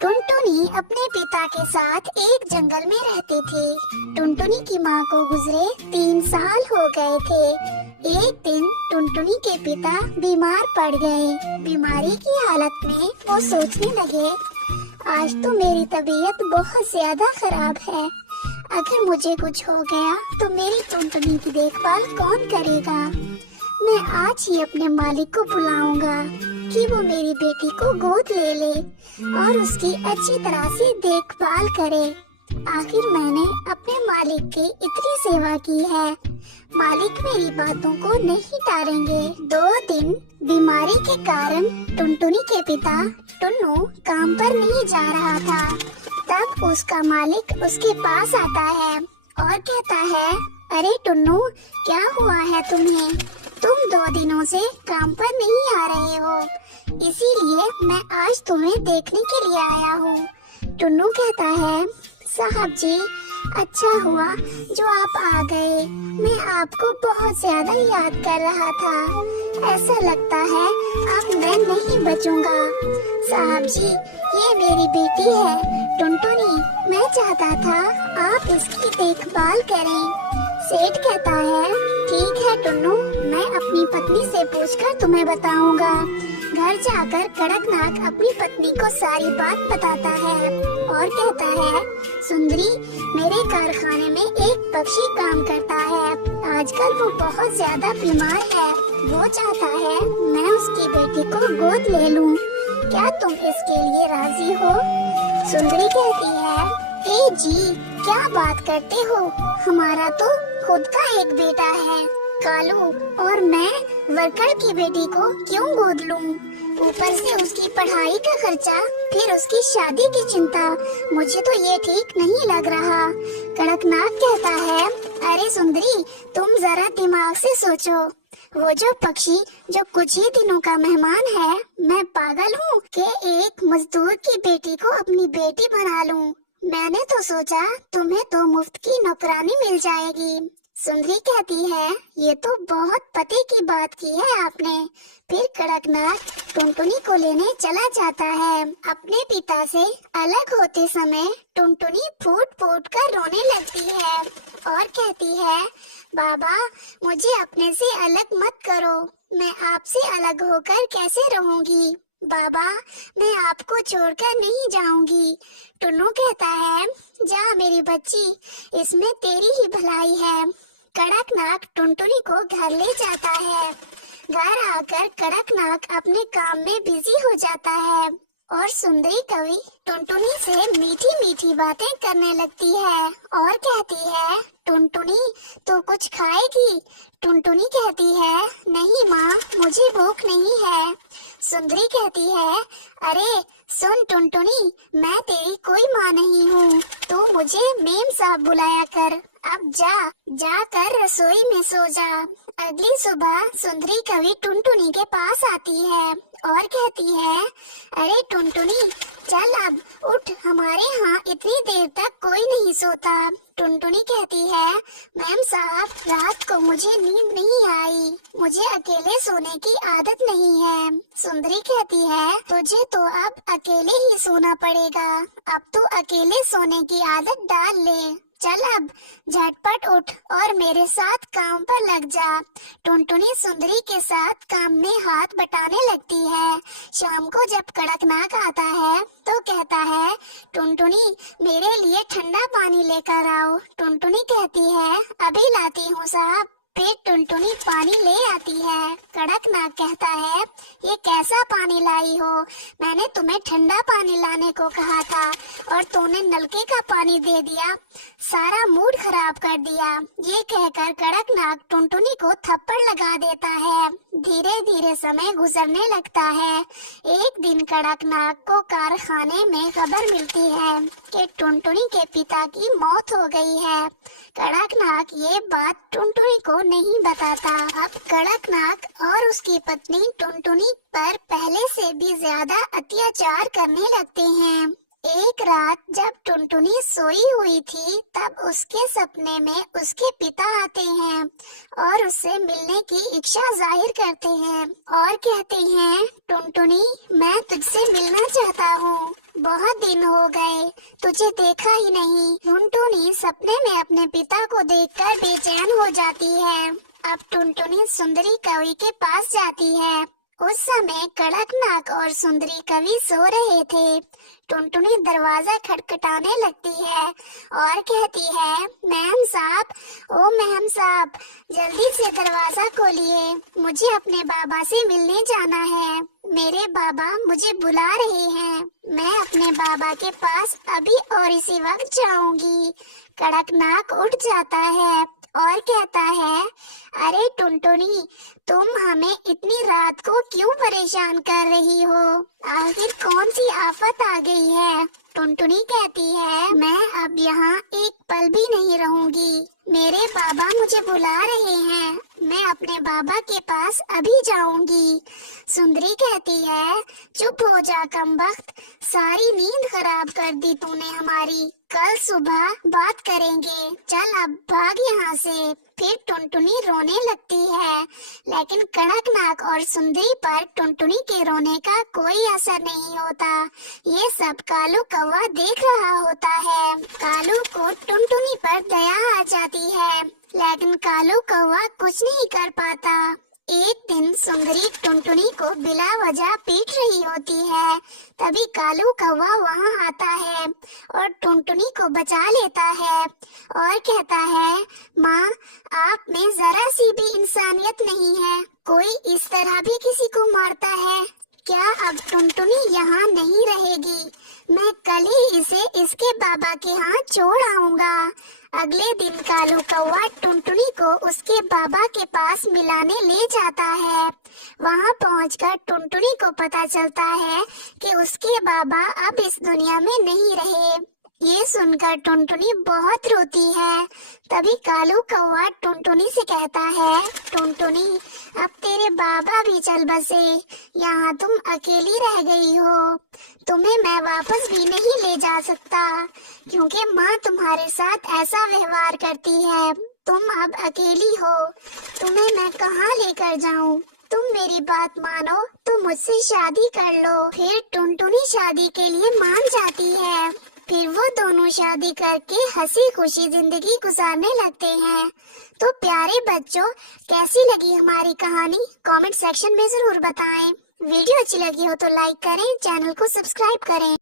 टुनटुनी अपने पिता के साथ एक जंगल में रहते थे। टुनटुनी की माँ को गुजरे 3 साल हो गए थे। एक दिन टुनटुनी के पिता बीमार पड़ गए। बीमारी की हालत में वो सोचने लगे, आज तो मेरी तबीयत बहुत ज्यादा खराब है। अगर मुझे कुछ हो गया तो मेरी टुनटुनी की देखभाल कौन करेगा। मैं आज ही अपने मालिक को बुलाऊंगा कि वो मेरी बेटी को गोद ले ले और उसकी अच्छी तरह से देखभाल करे। आखिर मैंने अपने मालिक की इतनी सेवा की है, मालिक मेरी बातों को नहीं टालेंगे। 2 दिन बीमारी के कारण टुनटुनी के पिता टुन्नू काम पर नहीं जा रहा था। तब उसका मालिक उसके पास आता है और कहता है, अरे टुन्नू, क्या हुआ है तुम्हें? तुम 2 दिनों से काम पर नहीं आ रहे हो, इसीलिए मैं आज तुम्हें देखने के लिए आया हूँ। टुन्नू कहता है, साहब जी, अच्छा हुआ जो आप आ गए। मैं आपको बहुत ज्यादा याद कर रहा था। ऐसा लगता है अब मैं नहीं बचूंगा। साहब जी, ये मेरी बेटी है टुनटुनी। मैं चाहता था आप इसकी देखभाल करें। सेठ कहता है, ठीक है टुन्नू, मैं अपनी पत्नी से पूछकर तुम्हें बताऊंगा। घर जाकर कड़कनाथ अपनी पत्नी को सारी बात बताता है और कहता है, सुंदरी, मेरे कारखाने में एक पक्षी काम करता है। आजकल वो बहुत ज्यादा बीमार है। वो चाहता है मैं उसकी बेटी को गोद ले लूं। क्या तुम इसके लिए राजी हो? सुंदरी कहती है, ए जी, क्या बात करते हो? हमारा तो खुद का एक बेटा है कालू, और मैं वर्कर की बेटी को क्यों गोद लूं? ऊपर से उसकी पढ़ाई का खर्चा, फिर उसकी शादी की चिंता। मुझे तो ये ठीक नहीं लग रहा। कड़कनाथ कहता है, अरे सुंदरी, तुम जरा दिमाग से सोचो। वो जो पक्षी जो कुछ ही दिनों का मेहमान है, मैं पागल हूँ कि एक मजदूर की बेटी को अपनी बेटी बना लूं। मैंने तो सोचा तुम्हें तो मुफ्त की नौकरानी मिल जाएगी। सुंदरी कहती है, ये तो बहुत पते की बात की है आपने। फिर कड़कनाथ टुनटुनी को लेने चला जाता है। अपने पिता से अलग होते समय टुनटुनी फूट फूट कर रोने लगती है और कहती है, बाबा, मुझे अपने से अलग मत करो। मैं आपसे अलग होकर कैसे रहूंगी? बाबा, मैं आपको छोड़कर नहीं जाऊंगी। टुन्नू कहता है, जा मेरी बच्ची, इसमें तेरी ही भलाई है। कड़कनाथ टुनटुनी को घर ले जाता है। घर आकर कड़कनाथ अपने काम में बिजी हो जाता है और सुंदरी कवि टुनटुनी से मीठी मीठी बातें करने लगती है और कहती है, टुनटुनी, तू कुछ खाएगी? टुनटुनी कहती है, नहीं माँ, मुझे भूख नहीं है। सुंदरी कहती है, अरे सुन टुनटुनी, मैं तेरी कोई माँ नहीं हूँ, तू मुझे मेम साहब बुलाया कर। अब जाकर रसोई में सो जा। अगली सुबह सुंदरी कवि टुनटुनी के पास आती है और कहती है, अरे टुनटुनी, चल अब उठ, हमारे यहाँ इतनी देर तक कोई नहीं सोता। टुनटुनी कहती है, मैम साहब, रात को मुझे नींद नहीं आई, मुझे अकेले सोने की आदत नहीं है। सुंदरी कहती है, तुझे तो अब अकेले ही सोना पड़ेगा। अब तू अकेले सोने की आदत डाल ले। चल अब झटपट उठ और मेरे साथ काम पर लग जा। टुनटुनी सुंदरी के साथ काम में हाथ बटाने लगती है। शाम को जब कड़कनाथ आता है तो कहता है, टुनटुनी, मेरे लिए ठंडा पानी लेकर आओ। टुनटुनी कहती है, अभी लाती हूँ साहब। फिर टुनटुनी पानी ले आती है। कड़कनाथ कहता है, ये कैसा पानी लाई हो? मैंने तुम्हें ठंडा पानी लाने को कहा था और तूने नलके का पानी दे दिया, सारा मूड खराब कर दिया। ये कहकर कड़कनाथ टुनटुनी को थप्पड़ लगा देता है। धीरे धीरे समय गुजरने लगता है। एक दिन कड़कनाथ को कारखाने में खबर मिलती है कि टुनटुनी के पिता की मौत हो गई है। कड़कनाथ ये बात टुनटुनी को नहीं बताता। अब कड़कनाथ और उसकी पत्नी टुनटुनी पर पहले से भी ज्यादा अत्याचार करने लगते हैं एक रात जब टुनटुनी सोई हुई थी तब उसके सपने में उसके पिता आते हैं और उससे मिलने की इच्छा जाहिर करते हैं और कहते हैं, टुनटुनी मैं तुझसे मिलना चाहता हूँ, बहुत दिन हो गए तुझे देखा ही नहीं। टुनटुनी सपने में अपने पिता को देखकर बेचैन हो जाती है। अब टुनटुनी सुंदरी कवि के पास जाती है। उस समय कड़कनाथ और सुंदरी कवि सो रहे थे। टुनटुनी दरवाजा खटखटाने लगती है और कहती है, मेम साहब, ओ मेम साहब, जल्दी से दरवाजा खोलिए, मुझे अपने बाबा से मिलने जाना है। मेरे बाबा मुझे बुला रहे हैं, मैं अपने बाबा के पास अभी और इसी वक्त जाऊंगी। कड़कनाथ उठ जाता है और कहता है, अरे टुनटुनी, तुम हमें इतनी रात को क्यों परेशान कर रही हो? आखिर कौन सी आफत आ गई है? टुनटुनी कहती है, मैं अब यहाँ एक पल भी नहीं रहूंगी, मेरे बाबा मुझे बुला रहे हैं, मैं अपने बाबा के पास अभी जाऊंगी। सुंदरी कहती है, चुप हो जा कमबख्त, सारी नींद खराब कर दी तूने हमारी, कल सुबह बात करेंगे, चल अब भाग यहाँ से। फिर टुनटुनी रोने लगती है, लेकिन कड़कनाथ और सुंदरी पर टुनटुनी के रोने का कोई असर नहीं होता। ये सब कालू कौवा देख रहा होता है। कालू को टुनटुनी पर दया आ जाती है, लेकिन कालू कौवा कुछ नहीं कर पाता। एक दिन सुंदरी टुनटुनी को बिला वजह पीट रही होती है। तभी कालू कौवा वहाँ आता है और टुनटुनी को बचा लेता है और कहता है, माँ, आप में जरा सी भी इंसानियत नहीं है, कोई इस तरह भी किसी को मारता है क्या? अब टुनटुनी यहाँ नहीं रहेगी, मैं कल ही इसे इसके बाबा के यहाँ छोड़ आऊंगा। अगले दिन कालू कौवा टुनटुनी को उसके बाबा के पास मिलाने ले जाता है। वहाँ पहुंचकर टुनटुनी को पता चलता है कि उसके बाबा अब इस दुनिया में नहीं रहे। ये सुनकर टुनटुनी बहुत रोती है। तभी कालू कौवा टुनटुनी से कहता है, टुनटुनी, अब तेरे बाबा भी चल बसे, यहाँ तुम अकेली रह गई हो, तुम्हें मैं वापस भी नहीं ले जा सकता, क्योंकि माँ तुम्हारे साथ ऐसा व्यवहार करती है। तुम अब अकेली हो, तुम्हें मैं कहाँ लेकर जाऊँ? तुम मेरी बात मानो तो मुझसे शादी कर लो। फिर टुनटुनी शादी के लिए मान जाती है। फिर वो दोनों शादी करके हंसी खुशी जिंदगी गुजारने लगते हैं। तो प्यारे बच्चों, कैसी लगी हमारी कहानी? कमेंट सेक्शन में जरूर बताएं। वीडियो अच्छी लगी हो तो लाइक करें, चैनल को सब्सक्राइब करें।